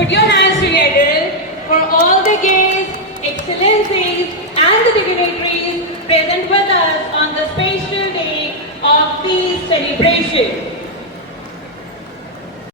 Put your hands together for all the guests, excellencies, and the dignitaries present with us on the special day of peace celebration.